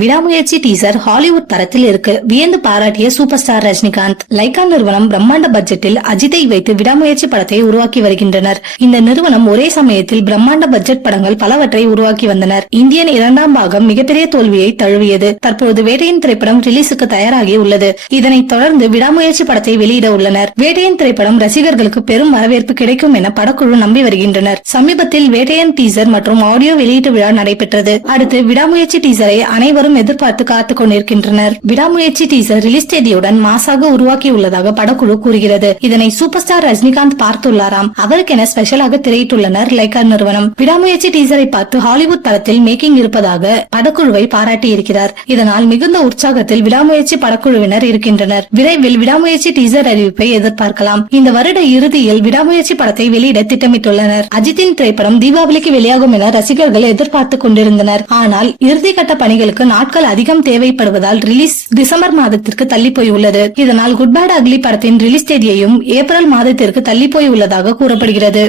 விடாமுயற்சி teaser Hollywood தரத்தில் இருக்கு. வியந்து பாராட்டிய சூப்பர் ஸ்டார் ரஜினிகாந்த். லைகா நிறுவனம் பிரம்மாண்ட பட்ஜெட்டில் அஜித்தை வைத்து விடாமுயற்சி படத்தை உருவாக்கி வருகின்றனர். இந்த நிறுவனம் ஒரே சமயத்தில் பிரம்மாண்ட பட்ஜெட் படங்கள் பலவற்றை உருவாக்கி வந்தனர். இந்தியன் 2ஆம் பாகம் மிகப்பெரிய தோல்வியை தழுவியது. தற்போது வேட்டையின் திரைப்படம் ரிலீஸுக்கு தயாராகி உள்ளது. இதனைத் தொடர்ந்து விடாமுயற்சி படத்தை வெளியிட உள்ளனர். வேட்டையின் திரைப்படம் ரசிகர்களுக்கு பெரும் வரவேற்பு கிடைக்கும் என படக்குழு நம்பி வருகின்றனர். சமீபத்தில் வேட்டையன் டீசர் மற்றும் ஆடியோ வெளியீட்டு விழா நடைபெற்றது. அடுத்து விடாமுயற்சி டீசரை அனைவரும் எதிர்பார்த்து காத்துக் கொண்டிருக்கின்றனர். விடாமுயற்சி டீசர் ரிலீஸ் தேதியுடன் மாசாக உருவாக்கி உள்ளதாக படக்குழு கூறுகிறது. இதனை சூப்பர் ஸ்டார் ரஜினிகாந்த் பார்த்துள்ளாராம். அவருக்கென ஸ்பெஷலாக திரையிட்டுள்ளனர் லைகா நிறுவனம். விடாமுயற்சி டீசரை பார்த்து ஹாலிவுட் தளத்தில் மேக்கிங் இருப்பதாக படக்குழுவை பாராட்டி இருக்கிறார். இதனால் மிகுந்த உற்சாகத்தில் விடாமுயற்சி படக்குழுவினர் இருக்கின்றனர். விரைவில் விடாமுயற்சி டீசர் அறிவிப்பை எதிர்பார்க்கலாம். இந்த வருட இறுதியில் விடாமுயற்சி படத்தை வெளியிட திட்டமிட்டுள்ளனர். அஜித்தின் திரைப்படம் தீபாவளிக்கு வெளியாகும் என ரசிகர்கள் எதிர்பார்த்துக் கொண்டிருந்தனர். ஆனால் இறுதிக்கட்ட பணிகளுக்கு நாட்கள் அதிகம் தேவைப்படுவதால் ரிலீஸ் டிசம்பர் மாதத்திற்கு தள்ளி போய் உள்ளது. இதனால் குட் பேட் அக்லி படத்தின் ரிலீஸ் தேதியையும் ஏப்ரல் மாதத்திற்கு தள்ளி போய் உள்ளதாக கூறப்படுகிறது.